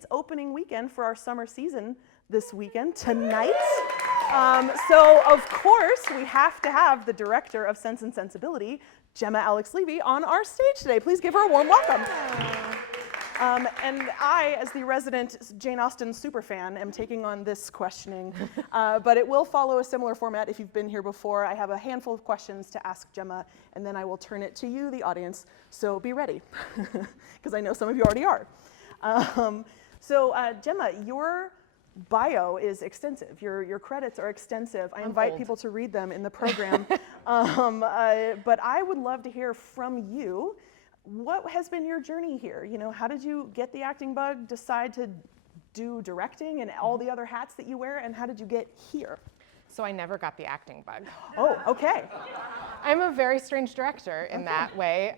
it's opening weekend for our summer season this weekend, tonight. So of course, we have to have the director of Sense and Sensibility, Jemma Alix Levy, on our stage today. Please give her a warm welcome. And I, as the resident Jane Austen superfan, am taking on this questioning, but it will follow a similar format if you've been here before. I have a handful of questions to ask Jemma, and then I will turn it to you, the audience, so be ready, because I know some of you already are. Jemma, your bio is extensive. Your credits are extensive. I invite people to read them in the program, but I would love to hear from you. What has been your journey here? You know, how did you get the acting bug, decide to do directing and all the other hats that you wear, and how did you get here? So I never got the acting bug. Oh, okay. I'm a very strange director in that way.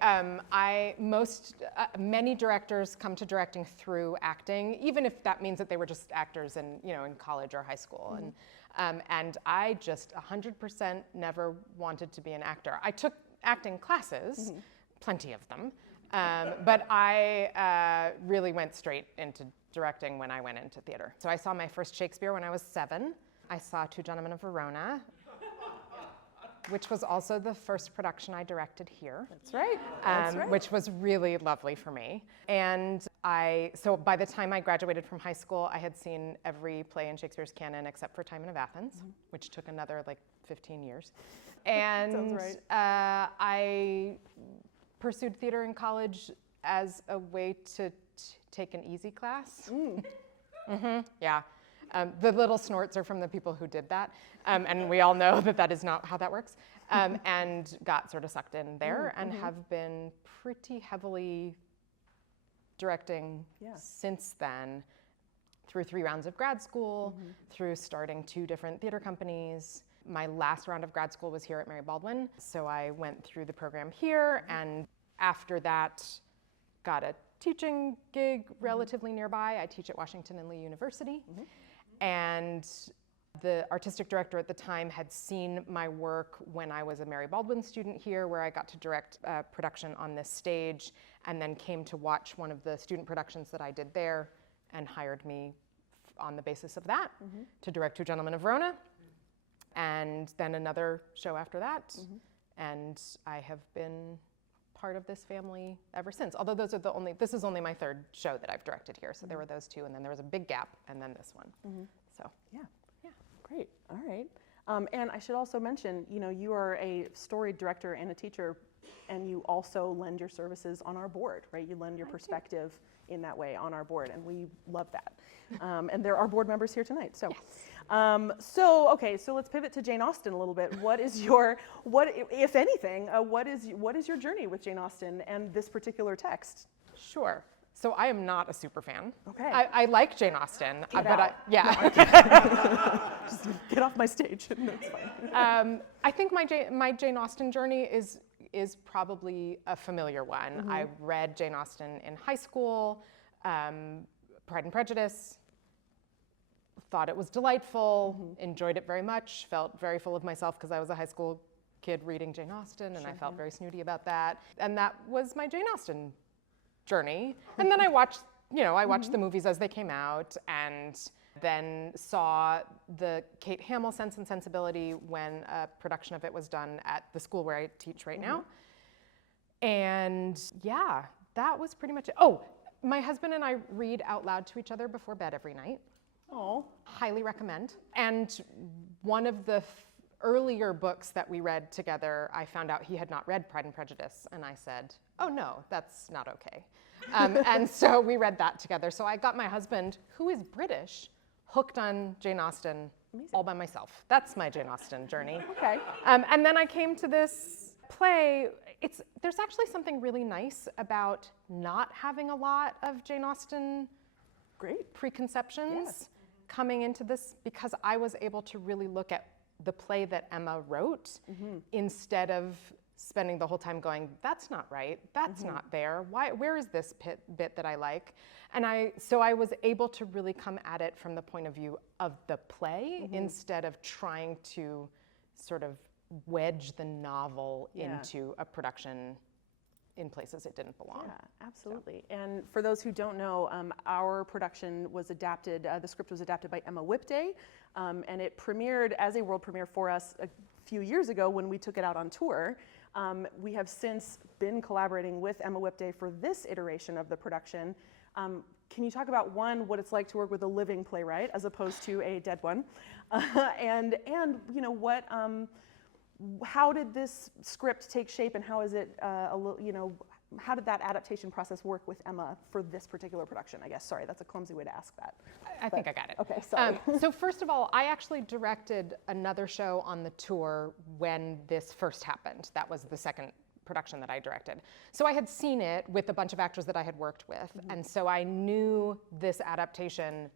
Many directors come to directing through acting, even if that means that they were just actors in college or high school. And I just 100% never wanted to be an actor. I took acting classes, plenty of them, but I really went straight into directing when I went into theater. So I saw my first Shakespeare when I was 7. I saw Two Gentlemen of Verona, which was also the first production I directed here. That's right. That's right. Which was really lovely for me. And so by the time I graduated from high school, I had seen every play in Shakespeare's canon except for Timon of Athens, which took another 15 years. And Sounds right. I pursued theater in college as a way to take an easy class. Yeah. The little snorts are from the people who did that, and we all know that is not how that works, and got sort of sucked in there and have been pretty heavily directing since then, through 3 rounds of grad school, through starting 2 different theater companies. My last round of grad school was here at Mary Baldwin, so I went through the program here, and after that got a teaching gig relatively nearby. I teach at Washington and Lee University. And the artistic director at the time had seen my work when I was a Mary Baldwin student here, where I got to direct a production on this stage, and then came to watch one of the student productions that I did there and hired me on the basis of that to direct Two Gentlemen of Verona, and then another show after that. And I have been part of this family ever since. Although this is only my 3rd show that I've directed here. So there were those 2, and then there was a big gap, and then this one. So yeah, great. All right. And I should also mention, you are a storied director and a teacher, and you also lend your services on our board, right? You lend your perspective in that way on our board, and we love that. And there are board members here tonight. So. Yes. So let's pivot to Jane Austen a little bit. What is your, if anything, what is your journey with Jane Austen and this particular text? Sure. So I am not a super fan. Okay. I like Jane Austen, Get but out. Just get off my stage. That's fine. I think my Jane Austen journey is probably a familiar one. I read Jane Austen in high school, Pride and Prejudice. Thought it was delightful, enjoyed it very much, felt very full of myself because I was a high school kid reading Jane Austen, and I felt very snooty about that. And that was my Jane Austen journey. And then I watched the movies as they came out, and then saw the Kate Hamill Sense and Sensibility when a production of it was done at the school where I teach right now. And yeah, that was pretty much it. Oh, my husband and I read out loud to each other before bed every night. Oh. Highly recommend. And one of the earlier books that we read together, I found out he had not read Pride and Prejudice, and I said, oh no, that's not okay. And so we read that together. So I got my husband, who is British, hooked on Jane Austen all by myself. That's my Jane Austen journey. Okay. And then I came to this play. There's actually something really nice about not having a lot of Jane Austen preconceptions coming into this, because I was able to really look at the play that Emma wrote instead of spending the whole time going, that's not right, that's not there, where is this bit that I like? And so I was able to really come at it from the point of view of the play instead of trying to sort of wedge the novel into a production in places it didn't belong. Yeah, absolutely. So. And for those who don't know, our production was adapted, the script was adapted by Emma Whipday, and it premiered as a world premiere for us a few years ago when we took it out on tour. We have since been collaborating with Emma Whipday for this iteration of the production. Can you talk about, one, what it's like to work with a living playwright as opposed to a dead one, and you know what, how did this script take shape, and how is it, you know, how did that adaptation process work with Emma for this particular production? I guess, sorry, that's a clumsy way to ask that. I think I got it. Okay, sorry. So first of all, I actually directed another show on the tour when this first happened. That was the second production that I directed. So I had seen it with a bunch of actors that I had worked with, and so I knew this adaptation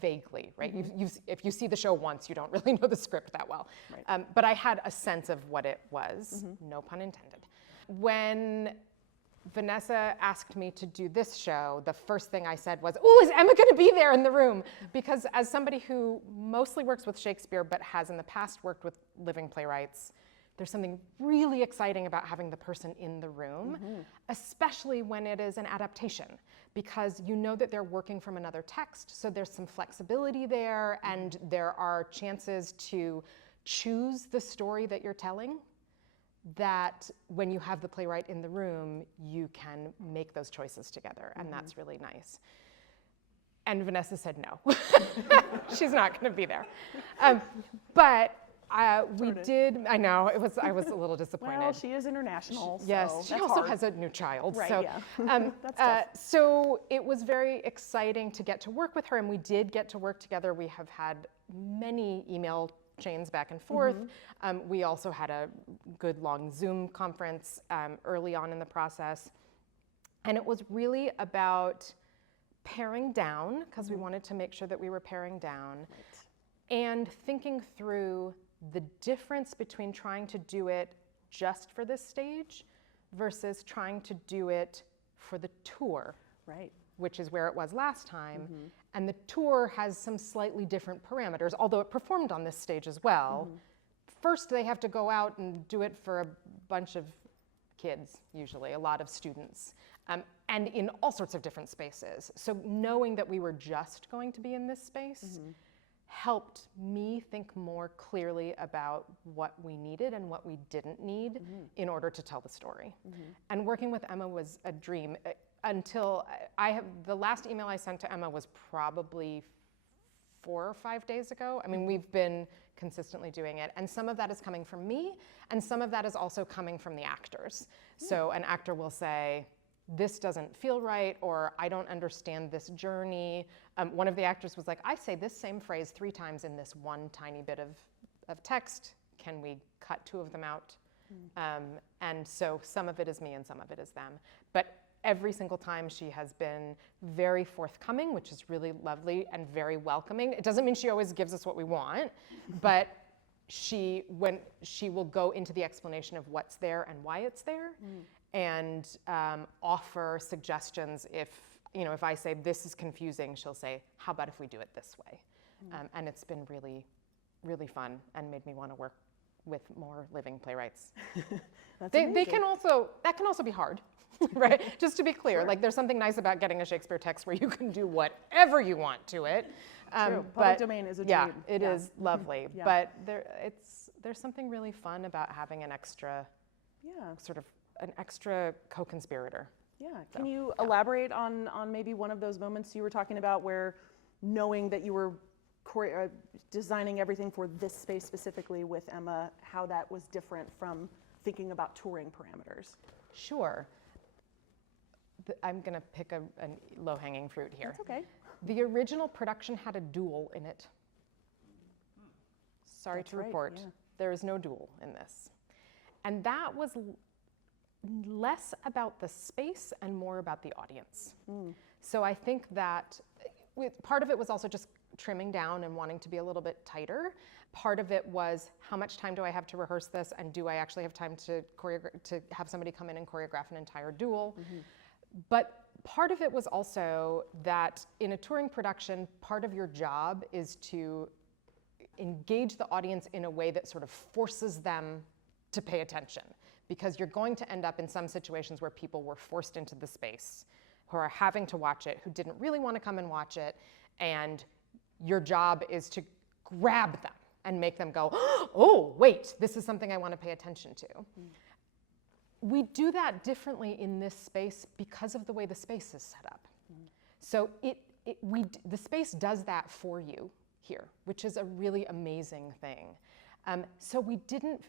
vaguely, right? If you see the show once, you don't really know the script that well. Right. But I had a sense of what it was, no pun intended. When Vanessa asked me to do this show, the first thing I said was, "Oh, is Emma gonna be there in the room?" Because as somebody who mostly works with Shakespeare, but has in the past worked with living playwrights, there's something really exciting about having the person in the room, especially when it is an adaptation, because you know that they're working from another text, so there's some flexibility there, and there are chances to choose the story that you're telling, that when you have the playwright in the room, you can make those choices together, and that's really nice. And Vanessa said no. She's not gonna be there. But we did, I know, I was a little disappointed. Well, she is international, so yes, she also has a new child. Right, so, yeah. That's tough. So it was very exciting to get to work with her, and we did get to work together. We have had many email chains back and forth. We also had a good long Zoom conference early on in the process. And it was really about paring down, because we wanted to make sure that we were paring down, and thinking through the difference between trying to do it just for this stage versus trying to do it for the tour, right, which is where it was last time. And the tour has some slightly different parameters, although it performed on this stage as well. First, they have to go out and do it for a bunch of kids, usually, a lot of students, and in all sorts of different spaces. So knowing that we were just going to be in this space helped me think more clearly about what we needed and what we didn't need in order to tell the story. And working with Emma was a dream until the last email I sent to Emma was probably 4 or 5 days ago. I mean, we've been consistently doing it, and some of that is coming from me, and some of that is also coming from the actors. So an actor will say, "This doesn't feel right," or "I don't understand this journey." One of the actors was like, "I say this same phrase 3 times in this one tiny bit of text. Can we cut 2 of them out?" And so some of it is me and some of it is them. But every single time she has been very forthcoming, which is really lovely, and very welcoming. It doesn't mean she always gives us what we want, but when she will go into the explanation of what's there and why it's there, and offer suggestions. If I say this is confusing, she'll say, "How about if we do it this way?" And it's been really, really fun and made me want to work with more living playwrights. That can also be hard, right? Just to be clear, like there's something nice about getting a Shakespeare text where you can do whatever you want to it. True. Public domain is a dream. Yeah, it is lovely. But there's something really fun about having an extra, sort of an extra co-conspirator. Yeah. Can you elaborate on maybe one of those moments you were talking about where knowing that you were designing everything for this space specifically with Emma, how that was different from thinking about touring parameters? Sure. I'm going to pick a low-hanging fruit here. That's okay. The original production had a duel in it. Sorry to report, there is no duel in this. And that was less about the space and more about the audience. So I think that part of it was also just trimming down and wanting to be a little bit tighter. Part of it was, how much time do I have to rehearse this, and do I actually have time to have somebody come in and choreograph an entire duel? But part of it was also that in a touring production, part of your job is to engage the audience in a way that sort of forces them to pay attention. because you're going to end up in some situations where people were forced into the space, who are having to watch it, who didn't really want to come and watch it, and your job is to grab them and make them go, oh, wait, this is something I want to pay attention to. We do that differently in this space because of the way the space is set up. So the space does that for you here, which is a really amazing thing. So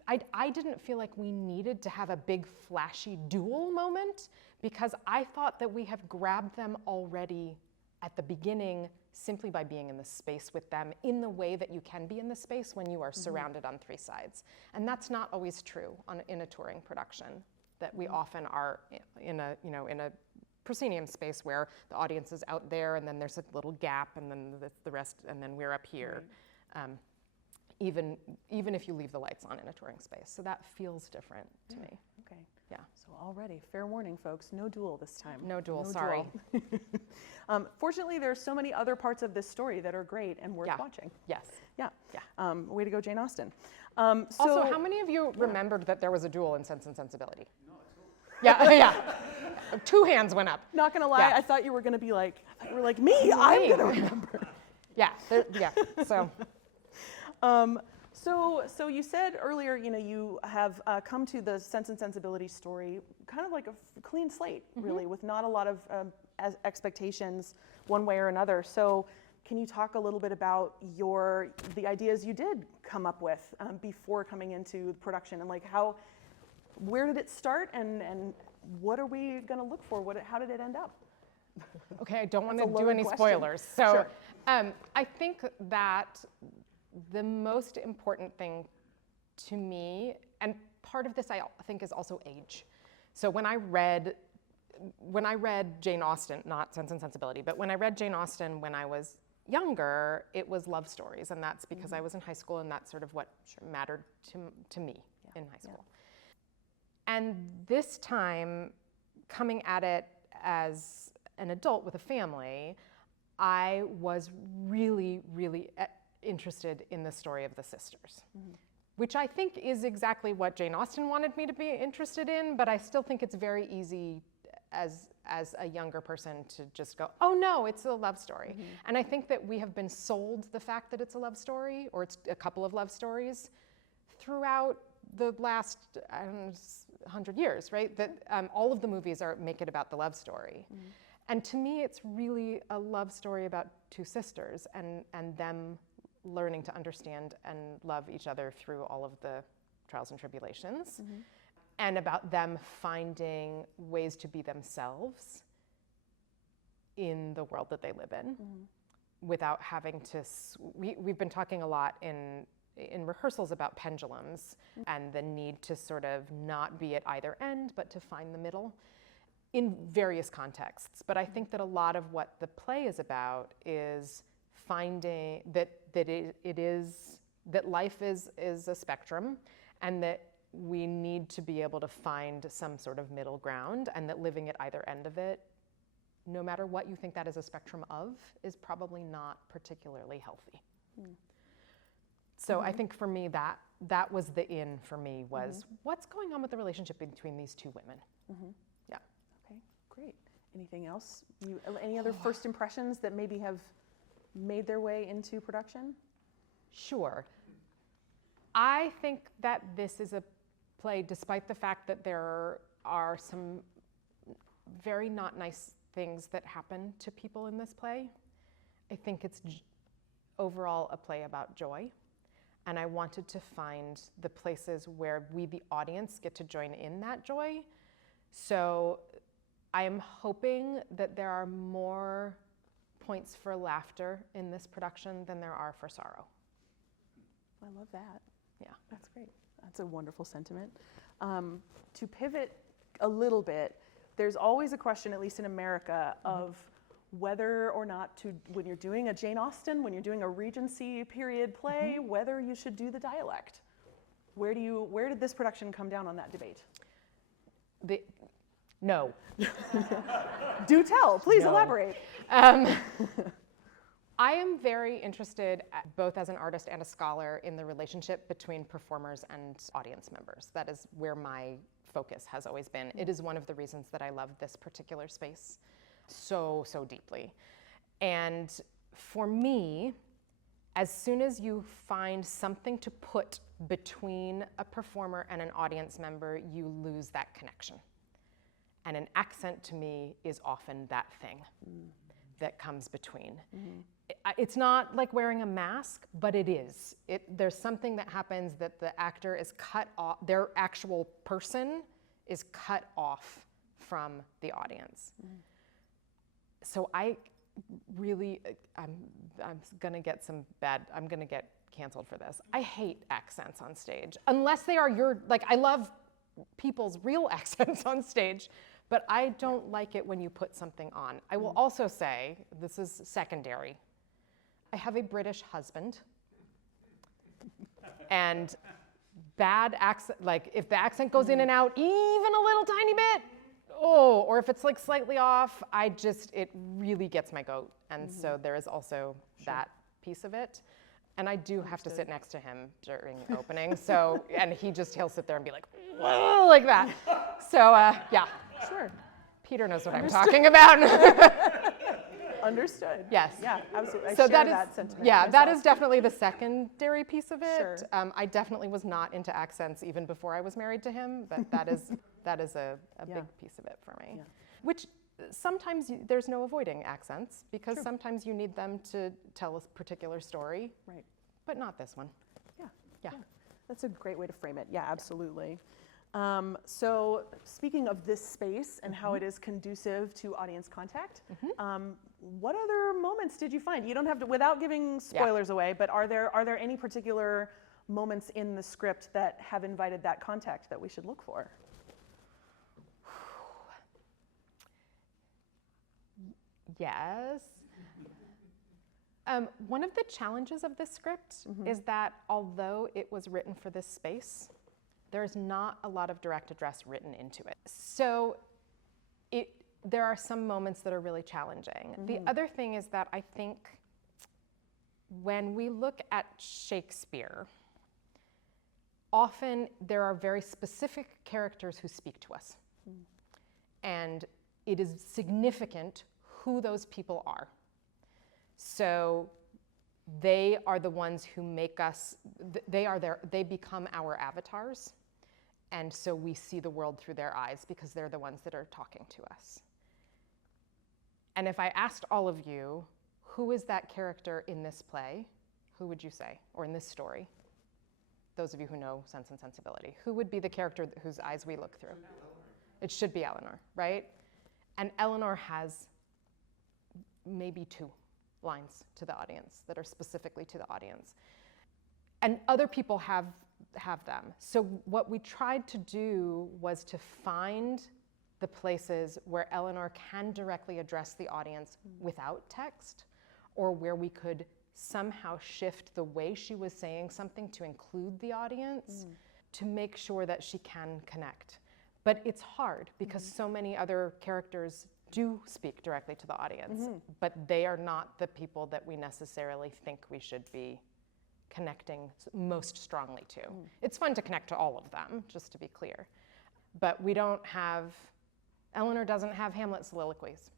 I didn't feel like we needed to have a big flashy duel moment, because I thought that we have grabbed them already at the beginning simply by being in the space with them in the way that you can be in the space when you are surrounded on three sides. And that's not always true in a touring production, that we often are in a proscenium space where the audience is out there and then there's a little gap and then the rest, and then we're up here. Even if you leave the lights on in a touring space. So that feels different to me. Okay. Yeah. So already, fair warning, folks, no duel this time. No duel, sorry. Fortunately, there are so many other parts of this story that are great and worth watching. Yes. Yeah. Yeah. Way to go, Jane Austen. Also, how many of you remembered that there was a duel in Sense and Sensibility? Yeah, yeah. 2 hands went up. Not gonna lie, Yeah. I thought you were gonna be like, me, I'm gonna remember. Yeah, so. So you said earlier, you have come to the Sense and Sensibility story kind of like a clean slate, really, with not a lot of expectations one way or another. So can you talk a little bit about the ideas you did come up with before coming into production, and where did it start, and what are we going to look for? How did it end up? Okay, I don't want to That's a do loaded any question. spoilers. So Sure. I think that the most important thing to me, and part of this I think is also age. So when I read Jane Austen, not Sense and Sensibility, but when I read Jane Austen when I was younger, it was love stories, and that's because I was in high school, and that's sort of what mattered to me in high school. And this time, coming at it as an adult with a family, I was really, really interested in the story of the sisters, which I think is exactly what Jane Austen wanted me to be interested in, but I still think it's very easy as a younger person to just go, oh no, it's a love story. And I think that we have been sold the fact that it's a love story, or it's a couple of love stories, throughout the last 100 years, right? That all of the movies make it about the love story. And to me, it's really a love story about 2 sisters and them learning to understand and love each other through all of the trials and tribulations, and about them finding ways to be themselves in the world that they live in, without having to. We've been talking a lot in rehearsals about pendulums and the need to sort of not be at either end, but to find the middle in various contexts. But I think that a lot of what the play is about is finding that life is a spectrum, and that we need to be able to find some sort of middle ground, and that living at either end of it, no matter what you think that is a spectrum of, is probably not particularly healthy. So I think for me that was the in for me was what's going on with the relationship between these 2 women. Yeah. Okay, great. Anything else? Any other first impressions that maybe have made their way into production? Sure. I think that this is a play, despite the fact that there are some very not nice things that happen to people in this play. I think it's overall a play about joy. And I wanted to find the places where we, the audience, get to join in that joy. So I am hoping that there are more points for laughter in this production than there are for sorrow. I love that. Yeah. That's great. That's a wonderful sentiment. To pivot a little bit, there's always a question, at least in America, of whether or not when you're doing a Jane Austen, when you're doing a Regency period play, whether you should do the dialect. Where did this production come down on that debate? No. Do tell, please No. elaborate. I am very interested, both as an artist and a scholar, in the relationship between performers and audience members. That is where my focus has always been. It is one of the reasons that I love this particular space so deeply. And for me, as soon as you find something to put between a performer and an audience member, you lose that connection. And an accent to me is often that thing that comes between. It's not like wearing a mask, but it is. There's something that happens that the actor is cut off, their actual person is cut off from the audience. So I really, I'm gonna get I'm gonna get canceled for this. I hate accents on stage, unless they are I love people's real accents on stage, but I don't like it when you put something on. I will also say, this is secondary, I have a British husband, and bad accent, like if the accent goes in and out even a little tiny bit, or if it's like slightly off, it really gets my goat. And so there is also that piece of it. And I do have to sit next to him during opening, so, and he'll sit there and be like, whoa, like that. So yeah. Sure. Peter knows what I'm talking about. Understood. Yes. Yeah, absolutely. I So share that that sentiment. yeah, myself. that is definitely the secondary piece of it. Sure. I definitely was not into accents even before I was married to him, but that is a big piece of it for me. Yeah. Which sometimes there's no avoiding accents, because sometimes you need them to tell a particular story. Right. But not this one. Yeah. That's a great way to frame it. Yeah, absolutely. So speaking of this space and how it is conducive to audience contact, what other moments did you find? You don't have to, without giving spoilers away, but are there any particular moments in the script that have invited that contact that we should look for? Yes. One of the challenges of this script is that although it was written for this space, there's not a lot of direct address written into it. So there are some moments that are really challenging. The other thing is that I think when we look at Shakespeare, often there are very specific characters who speak to us. And it is significant who those people are. So they are the ones who make us, they become our avatars. And so we see the world through their eyes because they're the ones that are talking to us. And if I asked all of you, who is that character in this play, who would you say, or in this story? Those of you who know Sense and Sensibility. Who would be the character whose eyes we look through? It should be Eleanor, right? And Eleanor has maybe 2 lines to the audience that are specifically to the audience. And other people have them. So what we tried to do was to find the places where Eleanor can directly address the audience without text, or where we could somehow shift the way she was saying something to include the audience to make sure that she can connect. But it's hard because so many other characters do speak directly to the audience, but they are not the people that we necessarily think we should be connecting most strongly to. It's fun to connect to all of them, just to be clear. But we don't have, Eleanor doesn't have Hamlet soliloquies.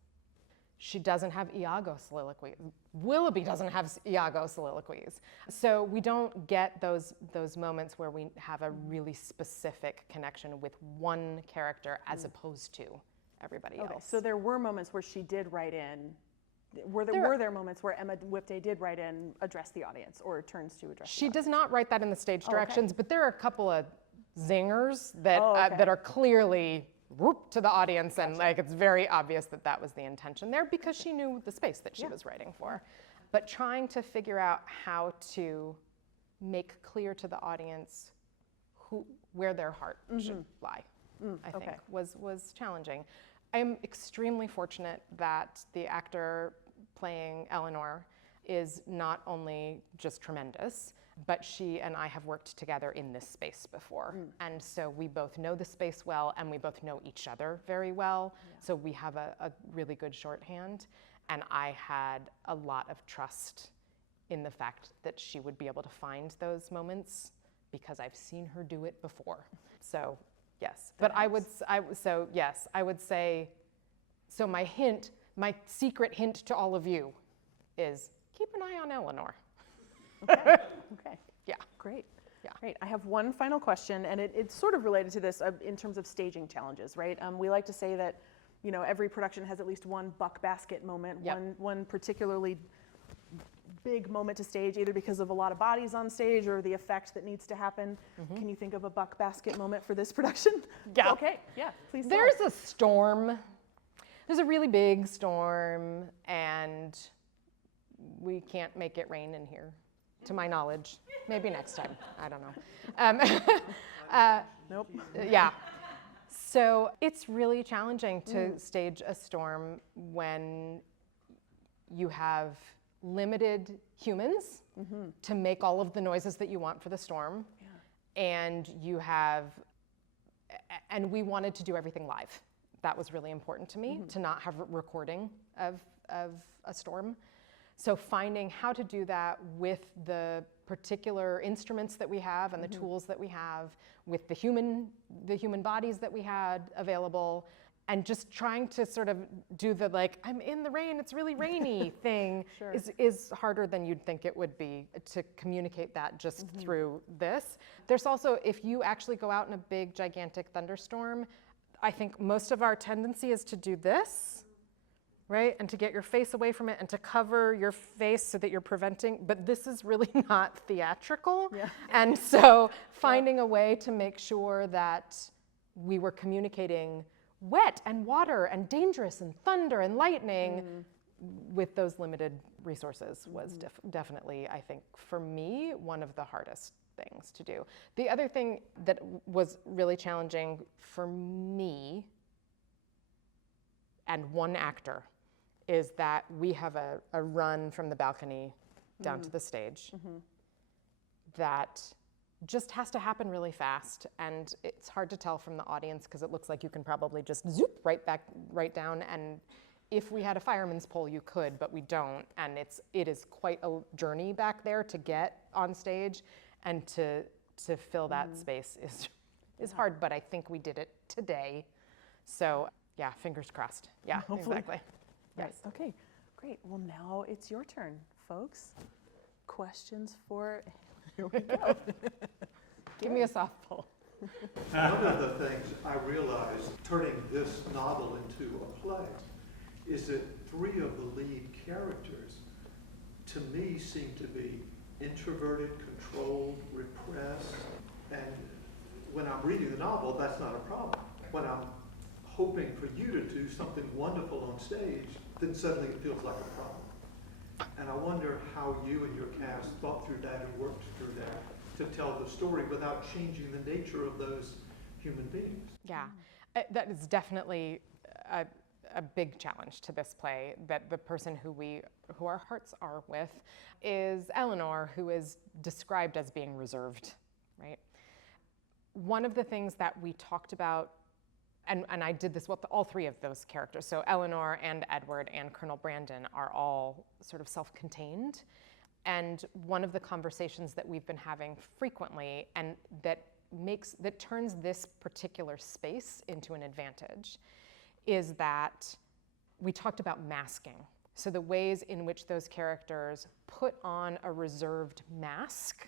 She doesn't have Iago soliloquies. Willoughby doesn't have Iago soliloquies. So we don't get those moments where we have a really specific connection with one character as opposed to everybody else. So there were moments where she did write in. Were there moments where Emma Whipday did write in, address the audience, or turns to address She the does not write that in the stage directions, okay. but there are a couple of zingers that okay. that are clearly whoop to the audience, and like it's very obvious that that was the intention there because she knew the space that she was writing for. But trying to figure out how to make clear to the audience where their heart should lie, I think was challenging. I'm extremely fortunate that the actor playing Eleanor is not only just tremendous, but she and I have worked together in this space before. And so we both know the space well, and we both know each other very well. So we have a really good shorthand. And I had a lot of trust in the fact that she would be able to find those moments because I've seen her do it before. So yes, but I would say, so my secret hint to all of you is keep an eye on Eleanor. Okay. Okay. Yeah. Great. Yeah. Great. I have one final question, and it's sort of related to this in terms of staging challenges, right? We like to say that, every production has at least one buck basket moment, Yep. one particularly big moment to stage, either because of a lot of bodies on stage or the effect that needs to happen. Can you think of a buck basket moment for this production? Yeah. Okay. Yeah. Please. There's a storm. There's a really big storm, and we can't make it rain in here, to my knowledge. Maybe next time. I don't know. Nope. Yeah. So it's really challenging to stage a storm when you have limited humans to make all of the noises that you want for the storm. Yeah. And we wanted to do everything live. That was really important to me, to not have a recording of a storm. So finding how to do that with the particular instruments that we have and the tools that we have, with the human bodies that we had available, and just trying to sort of do the I'm in the rain, it's really rainy thing Sure. is harder than you'd think it would be to communicate that just through this. There's also, if you actually go out in a big, gigantic thunderstorm, I think most of our tendency is to do this, right? And to get your face away from it and to cover your face so that you're preventing, but this is really not theatrical. Yeah. And so finding a way to make sure that we were communicating wet and water and dangerous and thunder and lightning with those limited resources was definitely, I think, for me, one of the hardest things to do. The other thing that was really challenging for me and one actor is that we have a run from the balcony down to the stage that just has to happen really fast, and it's hard to tell from the audience because it looks like you can probably just zoop right down, and if we had a fireman's pole you could, but we don't, and it is quite a journey back there to get on stage, and to fill that space is hard, but I think we did it today. So yeah, fingers crossed. Yeah, Hopefully. exactly. Yes. Okay, great. Well, now it's your turn, folks. Questions for, here we go. Give me a softball. One of the things I realized turning this novel into a play is that 3 of the lead characters, to me, seem to be introverted, controlled, repressed, and when I'm reading the novel, that's not a problem. When I'm hoping for you to do something wonderful on stage, then suddenly it feels like a problem. And I wonder how you and your cast thought through that and worked through that to tell the story without changing the nature of those human beings. Yeah, that is definitely a big challenge to this play, that the person who our hearts are with is Eleanor, who is described as being reserved, right? One of the things that we talked about, and I did this with all 3 of those characters, so Eleanor and Edward and Colonel Brandon are all sort of self-contained, and one of the conversations that we've been having frequently, and that turns this particular space into an advantage, is that we talked about masking. So the ways in which those characters put on a reserved mask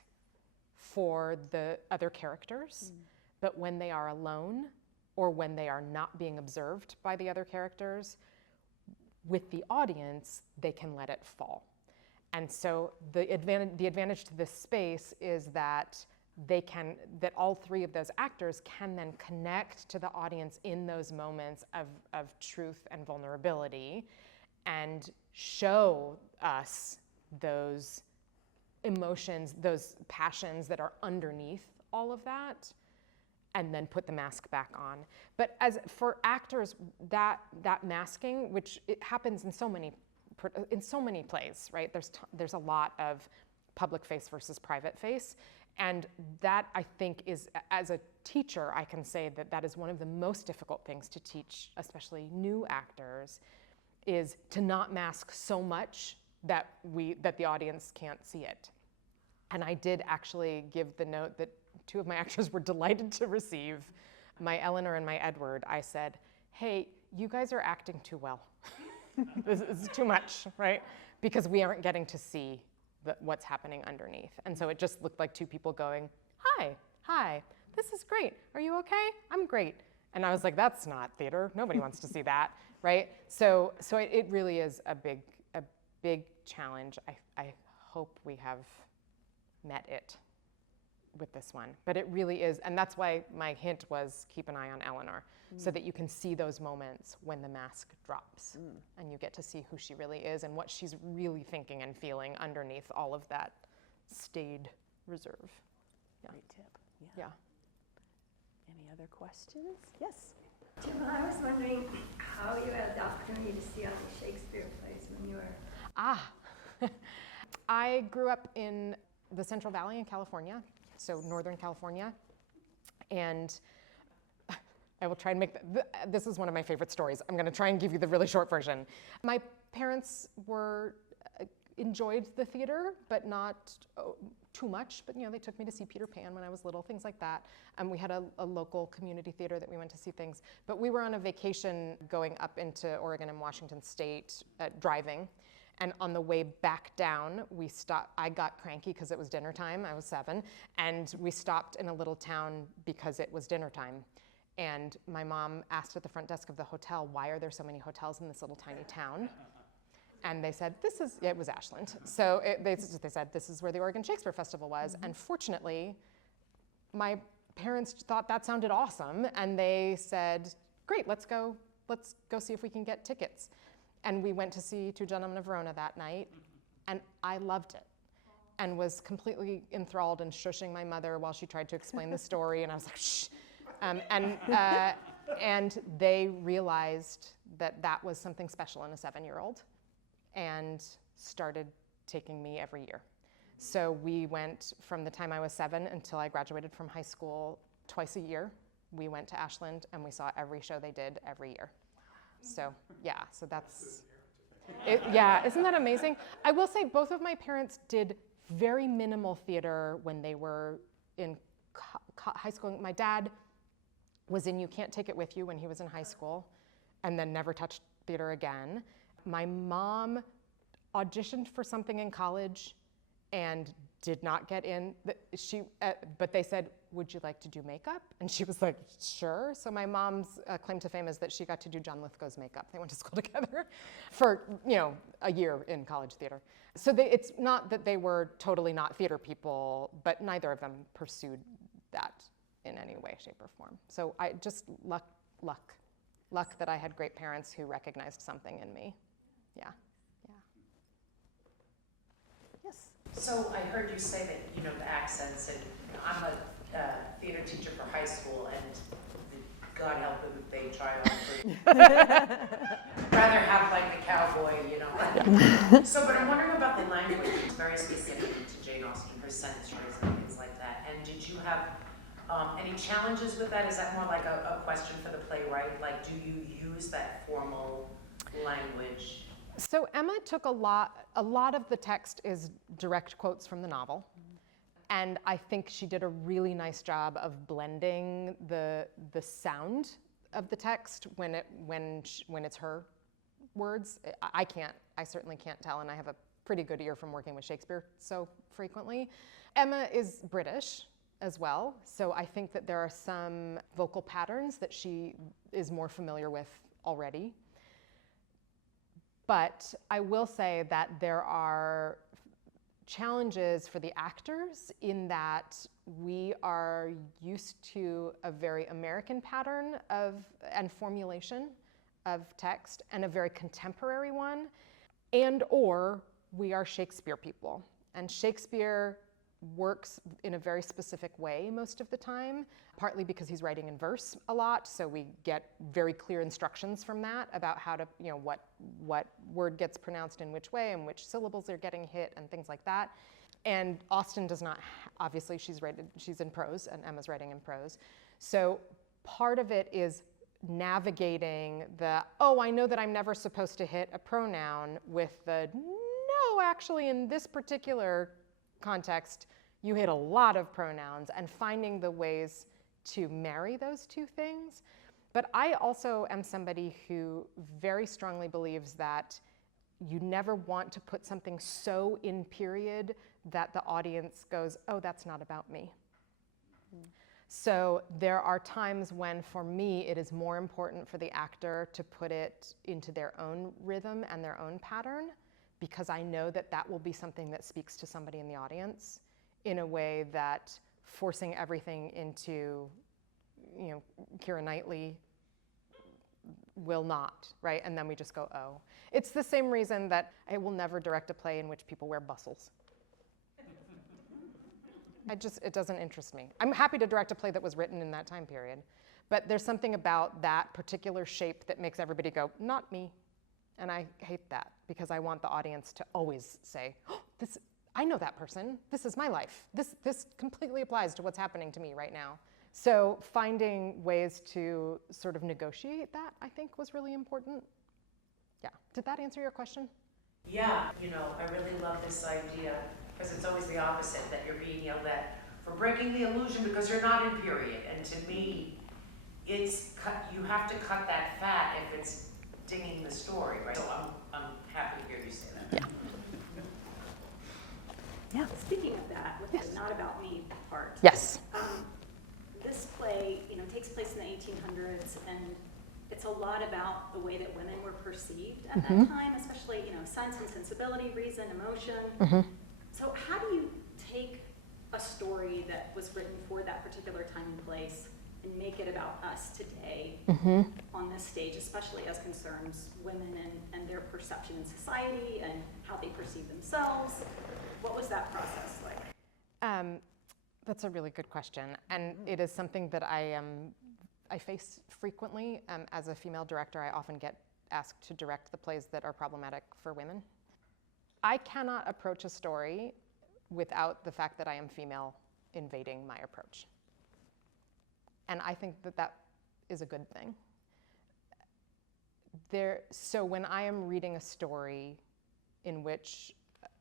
for the other characters, but when they are alone or when they are not being observed by the other characters, with the audience, they can let it fall. And so the advantage to this space is that that all 3 of those actors can then connect to the audience in those moments of truth and vulnerability and show us those emotions, those passions that are underneath all of that, and then put the mask back on. But as for actors, that masking, which it happens in so many plays, right? There's a lot of public face versus private face. And that, I think, is, as a teacher, I can say that is one of the most difficult things to teach, especially new actors, is to not mask so much that the audience can't see it. And I did actually give the note that two of my actors were delighted to receive. My Eleanor and my Edward, I said, hey, you guys are acting too well. This is too much, right? Because we aren't getting to see what's happening underneath. And so it just looked like two people going, hi, this is great. Are you okay? I'm great. And I was like, that's not theater. Nobody wants to see that, right? So it really is a big challenge. I hope we have met it with this one. But it really is, and that's why my hint was keep an eye on Eleanor, so that you can see those moments when the mask drops and you get to see who she really is and what she's really thinking and feeling underneath all of that staid reserve. Yeah. Great tip. Yeah. Any other questions? Yes. Jemma, I was wondering how you had the opportunity to see all the Shakespeare plays when you were... I grew up in the Central Valley in California, so Northern California, and I will try and make, this is one of my favorite stories. I'm gonna try and give you the really short version. My parents enjoyed the theater, but not too much, but they took me to see Peter Pan when I was little, things like that. We had a local community theater that we went to see things, but we were on a vacation going up into Oregon and Washington State, driving. And on the way back down, we stopped. I got cranky because it was dinner time. I was 7, and we stopped in a little town because it was dinner time. And my mom asked at the front desk of the hotel, why are there so many hotels in this little tiny town? And they said, it was Ashland. So they said, this is where the Oregon Shakespeare Festival was. And fortunately, my parents thought that sounded awesome. And they said, great, let's go see if we can get tickets. And we went to see Two Gentlemen of Verona that night, and I loved it and was completely enthralled and shushing my mother while she tried to explain the story, and I was like, shh. And they realized that was something special in a 7-year-old and started taking me every year. So we went from the time I was 7 until I graduated from high school twice a year. We went to Ashland and we saw every show they did every year. So yeah, so that's, yeah, isn't that amazing? I will say both of my parents did very minimal theater when they were in high school. My dad was in You Can't Take It With You when he was in high school and then never touched theater again. My mom auditioned for something in college and did not get in. But they said, would you like to do makeup? And she was like, sure. So my mom's claim to fame is that she got to do John Lithgow's makeup. They went to school together for a year in college theater. So it's not that they were totally not theater people, but neither of them pursued that in any way, shape, or form. So I just luck that I had great parents who recognized something in me. Yeah. Yes. So I heard you say that, the accents, and I'm a theater teacher for high school, and God help them if they try on rather have like the cowboy, So, but I'm wondering about the language. It's very specific to Jane Austen, her sentences and things like that. And did you have any challenges with that? Is that more like a question for the playwright? Like, do you use that formal language? So Emma took a lot of the text is direct quotes from the novel. And I think she did a really nice job of blending the sound of the text when it's her words. I certainly can't tell, and I have a pretty good ear from working with Shakespeare so frequently. Emma is British as well, so I think that there are some vocal patterns that she is more familiar with already. But I will say that there are challenges for the actors in that we are used to a very American pattern and formulation of text and a very contemporary one, or we are Shakespeare people. And Shakespeare works in a very specific way most of the time, partly because he's writing in verse a lot, so we get very clear instructions from that about how to, what word gets pronounced in which way and which syllables are getting hit and things like that. And Austen does not, obviously she's in prose and Emma's writing in prose. So part of it is navigating the, oh, I know that I'm never supposed to hit a pronoun, with the, no, actually in this particular context, you hit a lot of pronouns, and finding the ways to marry those two things. But I also am somebody who very strongly believes that you never want to put something so in period that the audience goes, oh, that's not about me. So there are times when, for me, it is more important for the actor to put it into their own rhythm and their own pattern, because I know that that will be something that speaks to somebody in the audience in a way that forcing everything into, Keira Knightley will not, right? And then we just go, oh. It's the same reason that I will never direct a play in which people wear bustles. It doesn't interest me. I'm happy to direct a play that was written in that time period, but there's something about that particular shape that makes everybody go, not me. And I hate that, because I want the audience to always say, oh, I know that person. This is my life. This completely applies to what's happening to me right now. So finding ways to sort of negotiate that, I think, was really important. Yeah. Did that answer your question? Yeah, I really love this idea, because it's always the opposite, that you're being yelled at for breaking the illusion because you're not in period. And to me, you have to cut that fat if it's dinging the story, right? So I'm happy to hear you say that. Yeah. Yeah. Speaking of that, with the not about me part. Yes. This play, takes place in the 1800s, and it's a lot about the way that women were perceived at that time, especially, sense and sensibility, reason, emotion. So how do you take a story that was written for that particular time and place and make it about us today on this stage, especially as concerns women and their perception in society and how they perceive themselves? What was that process like? That's a really good question, and it is something that I face frequently. As a female director, I often get asked to direct the plays that are problematic for women. I cannot approach a story without the fact that I am female invading my approach. And I think that that is a good thing. So when I am reading a story in which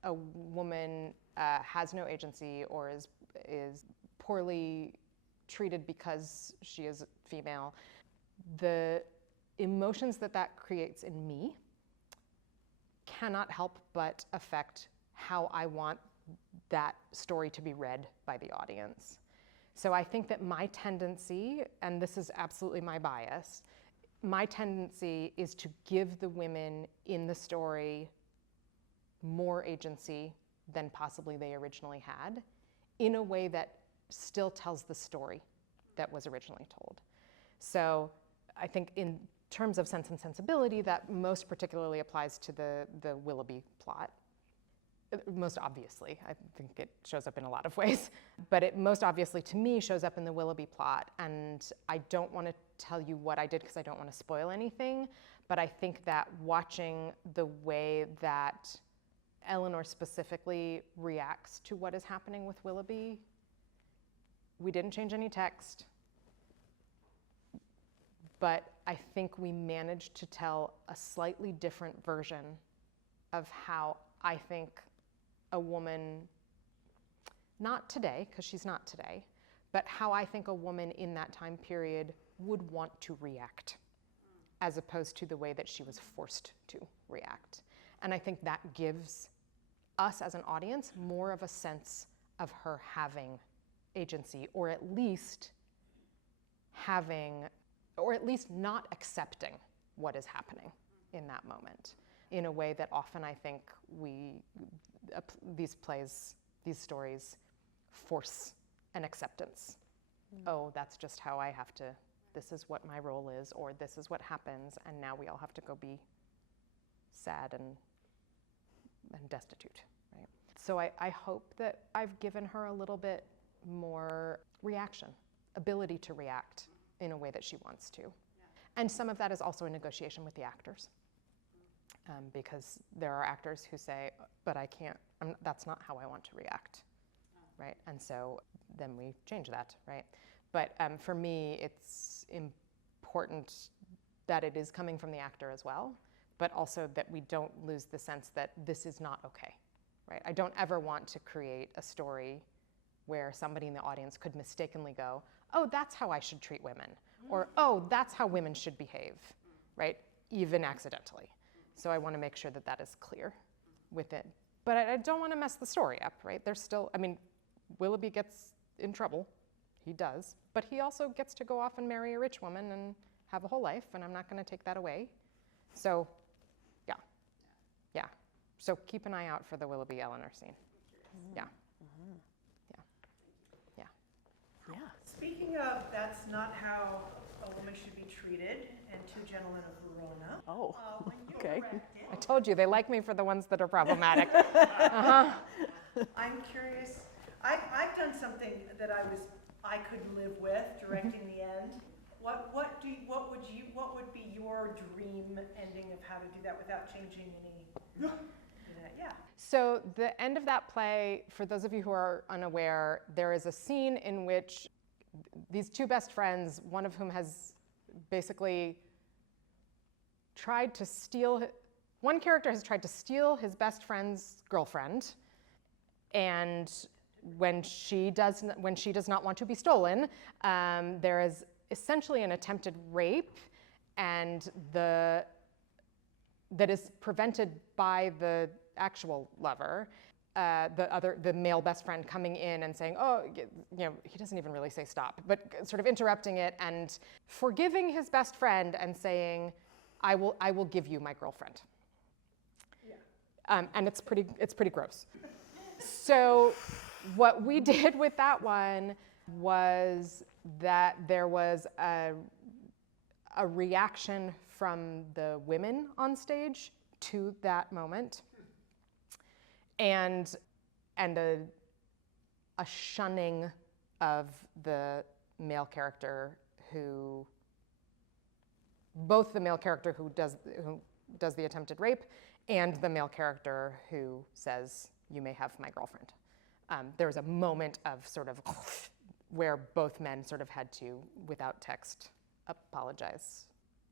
a woman has no agency or is poorly treated because she is female, the emotions that creates in me cannot help but affect how I want that story to be read by the audience. So I think that my tendency, and this is absolutely my bias, my tendency is to give the women in the story more agency than possibly they originally had, in a way that still tells the story that was originally told. So I think in terms of Sense and Sensibility, that most particularly applies to the Willoughby plot. Most obviously, I think it shows up in a lot of ways, but it most obviously to me shows up in the Willoughby plot. And I don't want to tell you what I did because I don't want to spoil anything, but I think that watching the way that Eleanor specifically reacts to what is happening with Willoughby, we didn't change any text, but I think we managed to tell a slightly different version of how I think a woman, not today, because she's not today, but how I think a woman in that time period would want to react, as opposed to the way that she was forced to react. And I think that gives us as an audience more of a sense of her having agency, or at least not accepting what is happening in that moment, in a way that often I think these plays, these stories force an acceptance. Oh, that's just how I have to, this is what my role is, or this is what happens, and now we all have to go be sad and destitute, right? So I hope that I've given her a little bit more reaction, ability to react in a way that she wants to. And some of that is also a negotiation with the actors. Because there are actors who say, but I can't, that's not how I want to react, right? And so then we change that, right? But for me, it's important that it is coming from the actor as well, but also that we don't lose the sense that this is not okay, right? I don't ever want to create a story where somebody in the audience could mistakenly go, oh, that's how I should treat women, or oh, that's how women should behave, right? Even accidentally. So I want to make sure that that is clear with it. But I don't want to mess the story up, right? There's still, I mean, Willoughby gets in trouble. He does. But he also gets to go off and marry a rich woman and have a whole life, and I'm not going to take that away. So, yeah. Yeah. So keep an eye out for the Willoughby Eleanor scene. Yeah. Yeah. Yeah. Speaking of, that's not how a woman should be treated, and Two Gentlemen of Verona. Oh, When you okay. directed, I told you, they like me for the ones that are problematic. I'm curious, I've done something that I could live with, directing the end. What would be your dream ending of how to do that without changing any? Yeah. So the end of that play, for those of you who are unaware, there is a scene in which these two best friends, one of whom has basically tried to steal, one character has tried to steal his best friend's girlfriend, and when she does not want to be stolen, there is essentially an attempted rape, and that is prevented by the actual lover, the male best friend coming in and saying, oh, you know, he doesn't even really say stop, but sort of interrupting it and forgiving his best friend and saying, I will give you my girlfriend. Yeah. And it's pretty gross. So what we did with that one was that there was a reaction from the women on stage to that moment, and a shunning of the male character who, both the male character who does the attempted rape and the male character who says, you may have my girlfriend. There was a moment of sort of where both men sort of had to, without text, apologize.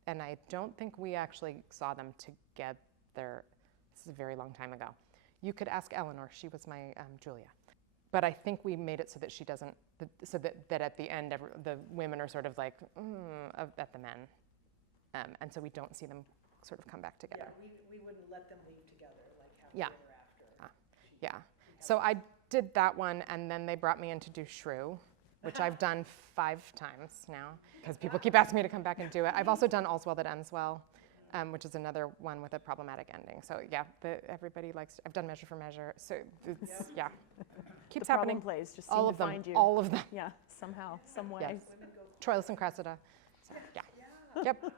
And I don't think we actually saw them together. This is a very long time ago. You could ask Eleanor, she was my Julia. But I think we made it so that she doesn't, so that at the end, the women are sort of like, at the men. And so we don't see them sort of come back together. Yeah, we wouldn't let them leave together, like have Yeah. dinner after. Yeah. So I did that one, and then they brought me in to do Shrew, which I've done 5 times now, because people keep asking me to come back and do it. I've also done All's Well That Ends Well, which is another one with a problematic ending. So yeah, everybody likes, I've done Measure for Measure. So it's, yeah, keeps The happening. problem plays just All seem of to them, find you. all of them. Yeah, somehow, some way. Yes. Troilus and Cressida. So, yeah. Yep.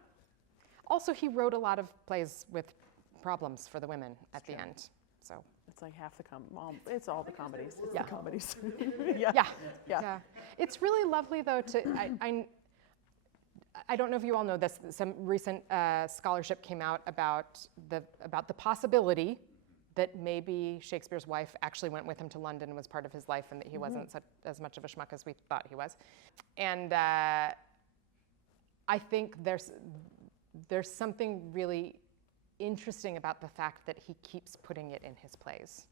Also, he wrote a lot of plays with problems for the women at the end. So It's like half the it's all the comedies. It's Yeah. the comedies. yeah. It's really lovely though I don't know if you all know this. Some recent scholarship came out about the possibility that maybe Shakespeare's wife actually went with him to London and was part of his life, and that he wasn't as much of a schmuck as we thought he was. And I think there's something really interesting about the fact that he keeps putting it in his plays.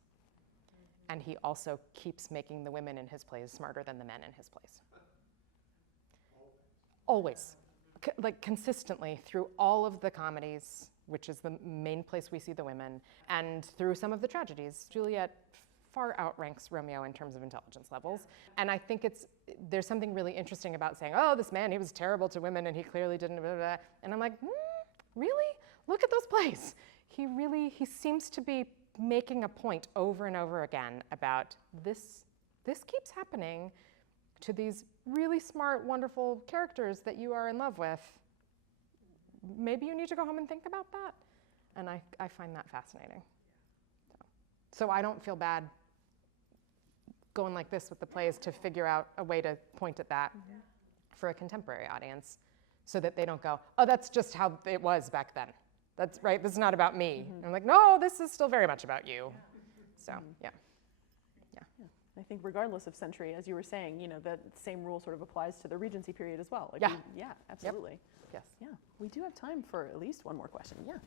And he also keeps making the women in his plays smarter than the men in his plays. Always. Like consistently through all of the comedies, which is the main place we see the women, and through some of the tragedies. Juliet far outranks Romeo in terms of intelligence levels. And I think there's something really interesting about saying, oh, this man, he was terrible to women and he clearly didn't, blah, blah, blah. And I'm like, really? Look at those plays. He seems to be making a point over and over again about this keeps happening to these really smart, wonderful characters that you are in love with. Maybe you need to go home and think about that. And I find that fascinating. So I don't feel bad going like this with the plays to figure out a way to point at that for a contemporary audience so that they don't go, oh, that's just how it was back then. That's right, this is not about me. And I'm like, no, this is still very much about you. So, yeah. I think regardless of century, as you were saying, that same rule sort of applies to the Regency period as well. Like Yeah. yeah, absolutely. Yes. Yeah, we do have time for at least one more question. Yeah.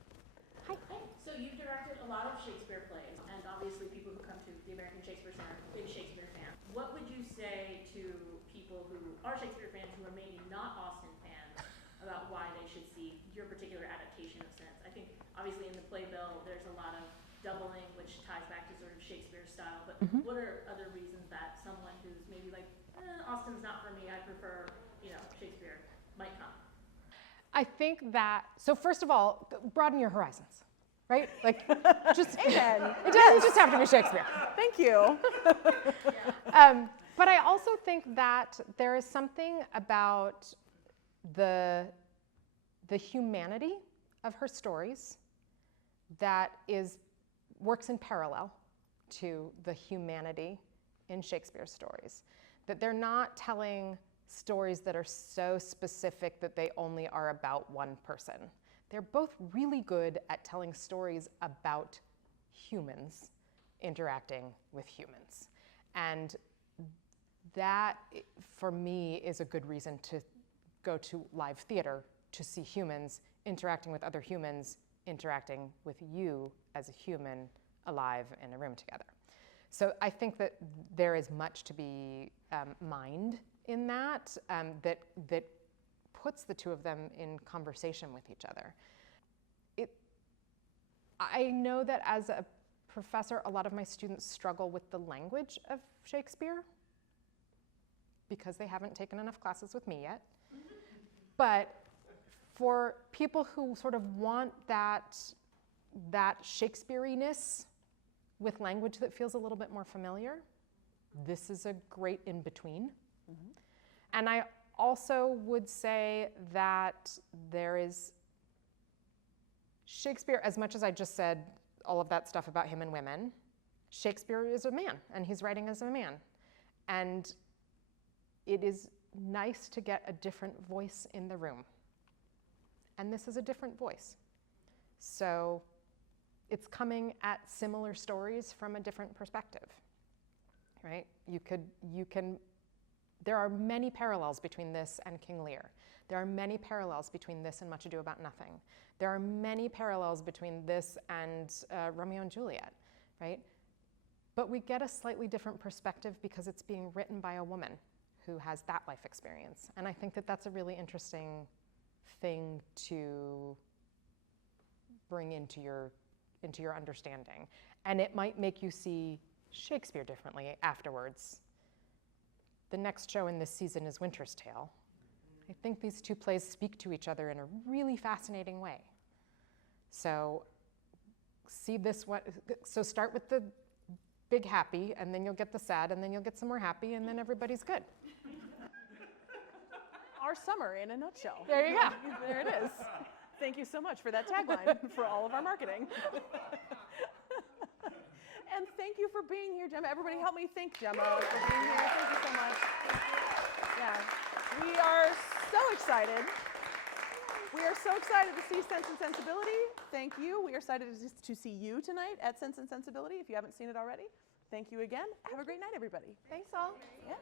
Hi. So you've directed a lot of Shakespeare plays, and obviously people who come to the American Shakespeare Center are big Shakespeare fans. What would you say to people who are Shakespeare fans who are maybe not Austen fans about why they should see your particular adaptation of Sense? I think obviously in the playbill there's a lot of doubling, which ties back to sort of Shakespeare style, but what are other reasons that someone who's maybe like, Austen's not for me, I prefer, Shakespeare, might come? I think that, so first of all, broaden your horizons, right? Like, just, Amen. it doesn't just have to be Shakespeare. Thank you. But I also think that there is something about the humanity of her stories that works in parallel to the humanity in Shakespeare's stories. That they're not telling stories that are so specific that they only are about one person. They're both really good at telling stories about humans interacting with humans. And that, for me, is a good reason to go to live theater, to see humans interacting with other humans, interacting with you as a human alive in a room together. So I think that there is much to be mined in that, that puts the two of them in conversation with each other. I know that as a professor, a lot of my students struggle with the language of Shakespeare because they haven't taken enough classes with me yet. But for people who sort of want that Shakespeare-ness with language that feels a little bit more familiar, this is a great in-between. And I also would say that there is Shakespeare, as much as I just said all of that stuff about him and women, Shakespeare is a man, and he's writing as a man. And it is nice to get a different voice in the room. And this is a different voice. So it's coming at similar stories from a different perspective, right? There are many parallels between this and King Lear. There are many parallels between this and Much Ado About Nothing. There are many parallels between this and Romeo and Juliet, right? But we get a slightly different perspective because it's being written by a woman who has that life experience. And I think that that's a really interesting thing to bring into your understanding. And it might make you see Shakespeare differently afterwards. The next show in this season is Winter's Tale. I think these two plays speak to each other in a really fascinating way. So see this one, so start with the big happy, and then you'll get the sad, and then you'll get some more happy, and then everybody's good. Our summer in a nutshell. There you go. There it is. Thank you so much for that tagline for all of our marketing. And thank you for being here, Jemma. Everybody help me thank Jemma for being here. Thank you so much. Yeah, we are so excited. We are so excited to see Sense and Sensibility. Thank you. We are excited to see you tonight at Sense and Sensibility if you haven't seen it already. Thank you again. Have a great night, everybody. Thanks all. Yeah.